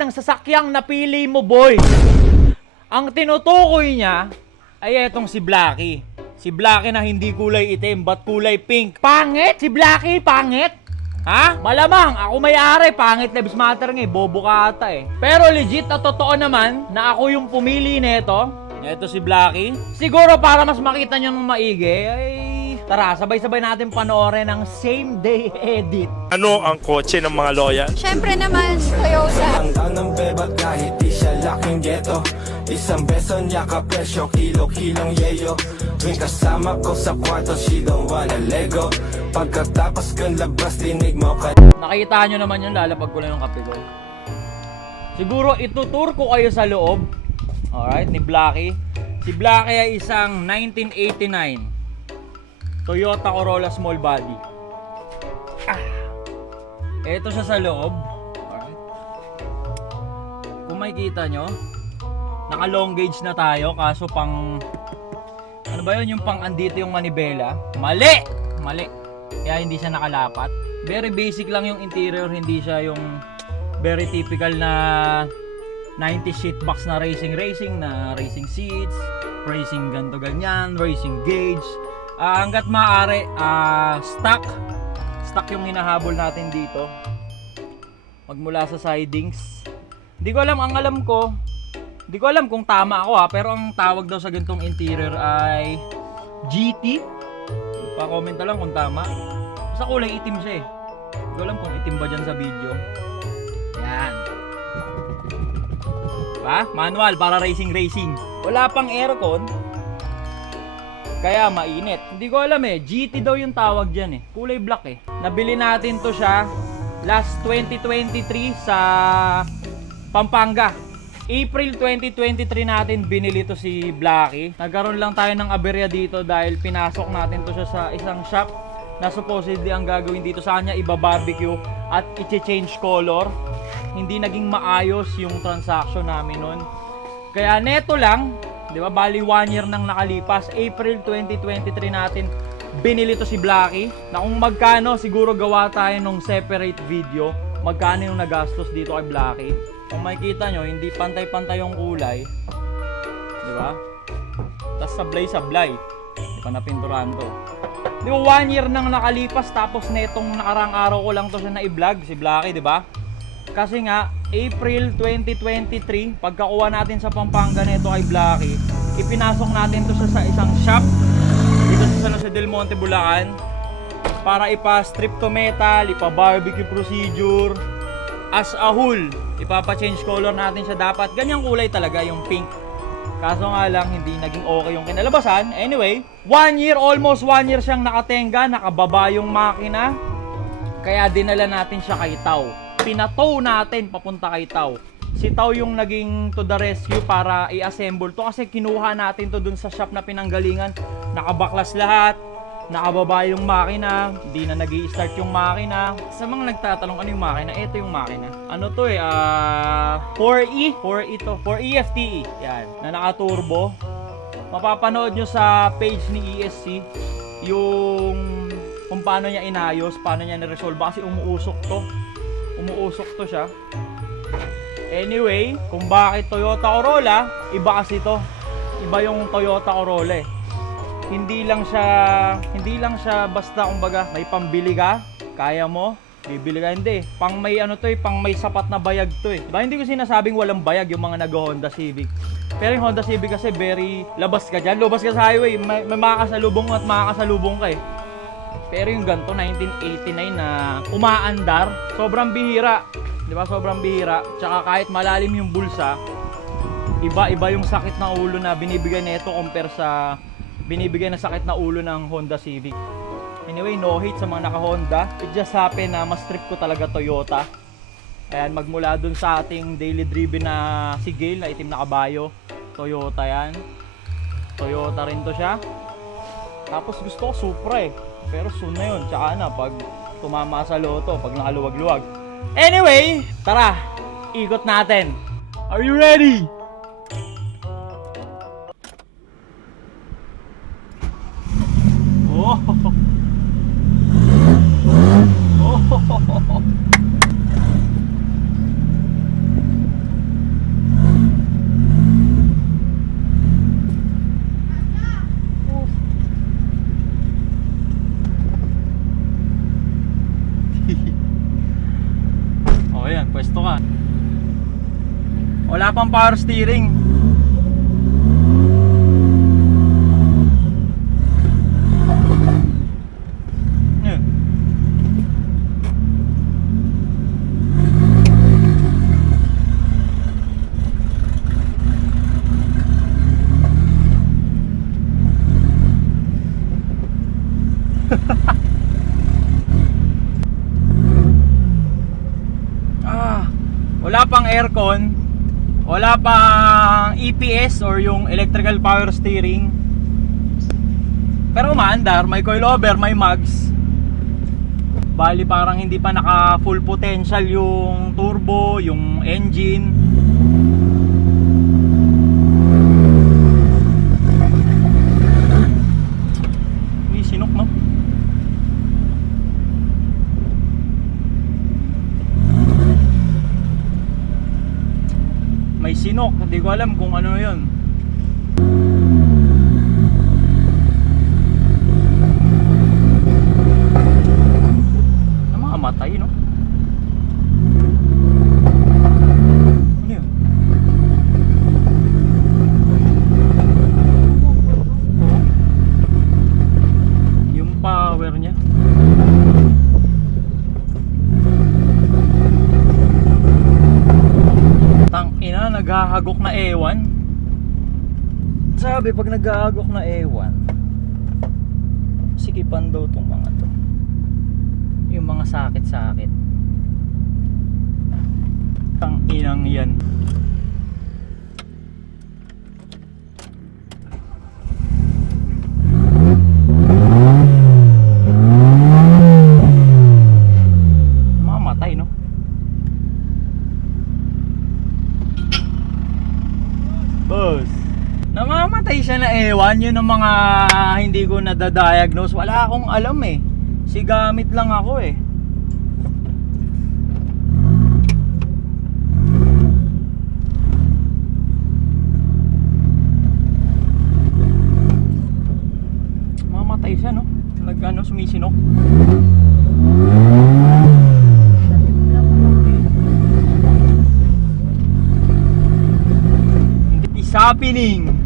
ng sasakyang napili mo, boy. Ang tinutukoy niya ay etong si Blacky. Si Blacky na hindi kulay itim, but kulay pink. Pangit? Si Blacky, pangit? Ha? Malamang, ako may-ari, pangit lives matter nga eh, bobo ka ata eh. Pero legit at totoo naman na ako yung pumili nito. Ito si Blacky. Siguro para mas makita nyo ng maigi, ay tara, sabay-sabay natin panoorin ang same day edit. Ano ang kotse ng mga loyal? Siyempre naman, Toyota. Ang ng beba kahit di siya laking ghetto. Isang beso niya kapresyo, kilo-kilong yeyo. Tuwing kasama ko sa kwarto, she don't wanna lego. Pagkatapos kong labas, dinig mo ka. Nakita nyo naman yun, lalapag ko lang yung kape ko. Siguro itutur ko kayo sa loob. Alright, ni Blacky. Si Blacky ay isang 1989 Toyota Corolla small body. Ito siya sa loob. Alright. Kung makikita nyo, naka long gauge na tayo, kaso pang ano ba yun, yung pang andito yung manibela. Mali! Mali. Kaya hindi siya nakalapat. Very basic lang yung interior, hindi siya yung very typical na 90 seat box na racing na racing seats, racing ganto ganyan, racing gauge. Hanggat maaari, stock yung hinahabol natin dito. Magmula sa sidings. Hindi ko alam kung tama ako pero ang tawag daw sa ganitong interior ay GT. Pa-comment na lang kung tama. Basta kulay itim siya eh. Hindi ko alam kung itim ba dyan sa video. Yan. Diba? Manual para racing. Wala pang aircon. Kaya mainit. Hindi ko alam eh. GT daw yung tawag dyan eh. Kulay black eh. Nabili natin to siya last 2023 sa Pampanga. April 2023 natin binili to si Blacky. Nagkaroon lang tayo ng aberya dito dahil pinasok natin to siya sa isang shop na supposedly ang gagawin dito sa kanya iba-barbecue at i-change color. Hindi naging maayos yung transaction namin nun. Kaya neto lang, di ba, bali 1 year nang nakalipas, April 2023 natin binili to si Blacky. Na kung magkano, siguro gawa tayo nung separate video, magkano yung nagastos dito kay Blacky. Kung makikita nyo, hindi pantay-pantay yung kulay. Di ba? Tapos sablay-sablay. Hindi pa napinturahan to. Di ba 1 year nang nakalipas, tapos netong nakarang araw ko lang to siya na-i-vlog, si Blacky, di ba? Kasi nga, April 2023, pagkakuha natin sa Pampanga nito kay Blacky, ipinasok natin to sa isang shop dito sa Del Monte, Bulacan, para ipa-strip to metal, ipa-barbecue procedure, as a whole, ipapa-change color natin siya dapat. Ganyang kulay talaga yung pink. Kaso nga lang, hindi naging okay yung kinalabasan. Anyway, 1 year, almost 1 year siyang nakatenga, nakababa yung makina. Kaya dinala natin siya kay Tao. Pinatow natin papunta kay Tao. Si Tao yung naging to the rescue para i-assemble to kasi kinuha natin to dun sa shop na pinanggalingan. Nakabaklas lahat, nakababa yung makina, hindi na nag-i-start yung makina. Sa mga nagtatanong ano yung makina, ito yung makina. Ano to eh, 4E to, 4E FTE. Yan, na naka-turbo. Mapapanood nyo sa page ni ESC yung kung paano niya inayos, paano niya na-resolve kasi umuusok to siya. Anyway, kung bakit Toyota Corolla, iba kasi to. Iba yung Toyota Corolla eh. Hindi lang siya basta kumbaga may pambili ka, kaya mo, bibili ka, hindi. Pang may ano to eh, pang may sapat na bayag to eh. Diba, hindi ko sinasabing walang bayag yung mga nag-Honda Civic. Pero yung Honda Civic kasi very labas ka dyan, lumabas ka sa highway, may makakasalubong at makakasalubong ka eh. Pero yung ganito 1989 na umaandar, sobrang bihira. 'Di ba? Sobrang bihira. Tsaka kahit malalim yung bulsa, iba yung sakit na ulo na binibigay nito compare sa binibigay na sakit na ulo ng Honda Civic. Anyway, no hate sa mga naka-Honda. It just happened na mas trip ko talaga Toyota. Ayan, magmula dun sa ating daily driven na si Gale na itim na kabayo, Toyota yan. Toyota rin to siya. Tapos gusto ko Supra eh. Pero soon na yun. Tsaka na pag tumama sa loto, pag nakaluwag-luwag. Anyway, tara, ikot natin. Are you ready? Oh. Oh. pang power steering. Yun. Wala pang aircon, wala pang EPS or yung electrical power steering. Pero umaandar, may coilover, may mags. Bali parang hindi pa naka full potential yung turbo, yung engine. May sinok, no? May sinok, hindi ko alam kung ano yun. Namamatay, no? Ano yun? Yung power niya. Ina, naghahagok na ewan. Sabi, pag naghahagok na ewan, sikipan daw tong mga to. Yung mga sakit-sakit. Tang inang yan. Mamatay, no? Boss, namamatay siya na ewan. Yun ang mga hindi ko nadadiagnose. Wala akong alam eh. Sigamit lang ako eh. Mamatay siya, no? Nag-ano, sumisinok. It's happening.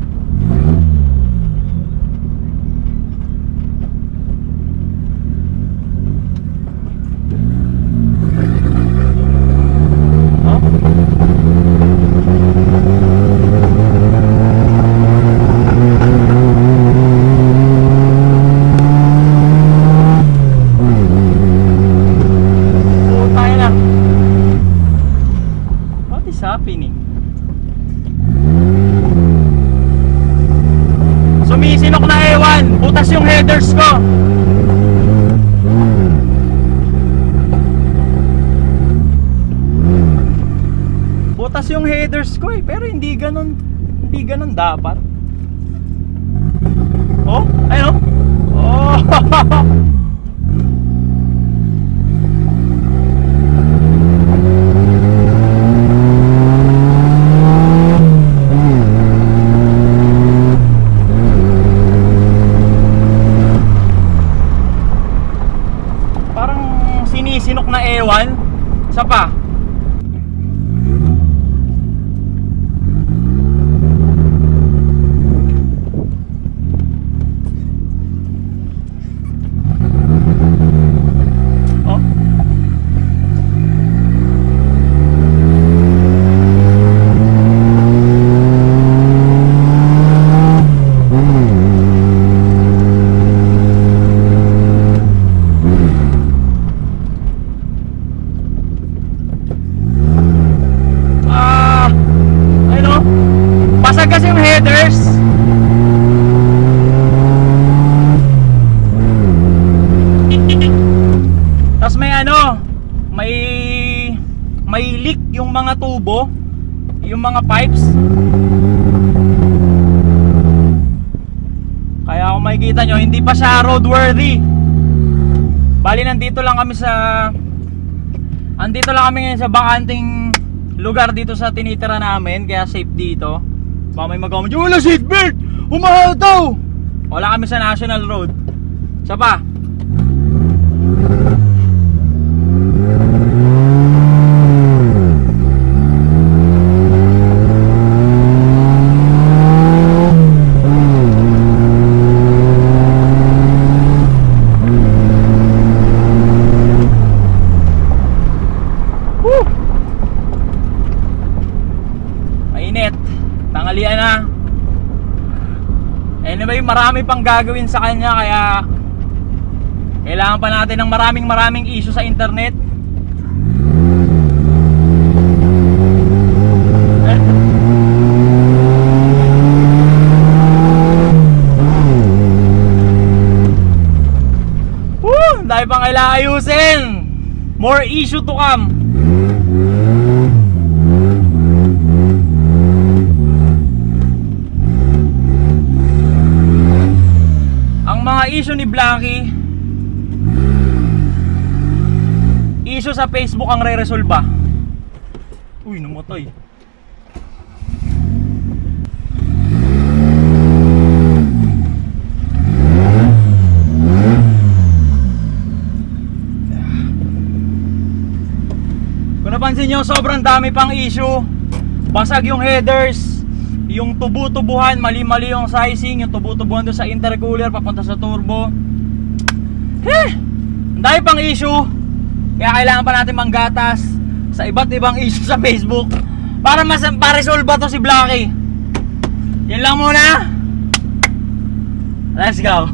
What is happening? Sumisinok na ewan. Butas yung headers ko. Butas yung headers ko eh. Pero hindi ganun dapat. Oh, ayun oh. Sinisinok na ewan. Isa pa. Oh. Basag kasi yung headers. Tapos may ano, may leak yung mga tubo, yung mga pipes. Kaya kung makikita nyo, hindi pa siya roadworthy. Bali andito lang kami ngayon sa bakanting lugar dito sa tinitira namin, kaya safe dito. Baka may mag-comment, wala seatbelt! Umahal daw! Wala kami sa national road. Isa pa. Anyway, marami pang gagawin sa kanya, kaya kailangan pa natin ng maraming issue sa internet. Woo! Dahil pang kailangan ayusin. More issue to come. Ang mga issue ni Blanky, issue sa Facebook ang re-resolba. Uy, namatay. Kung napansin nyo, sobrang dami pang issue. Basag yung headers, yung tubo-tubuhan, mali-mali yung sizing, yung tubo-tubuhan doon sa intercooler papunta sa turbo. Ang dami pang issue. Kaya kailangan pa natin manggatas sa iba't ibang issue sa Facebook para resolve to si Blanky. Yan lang muna. Let's go.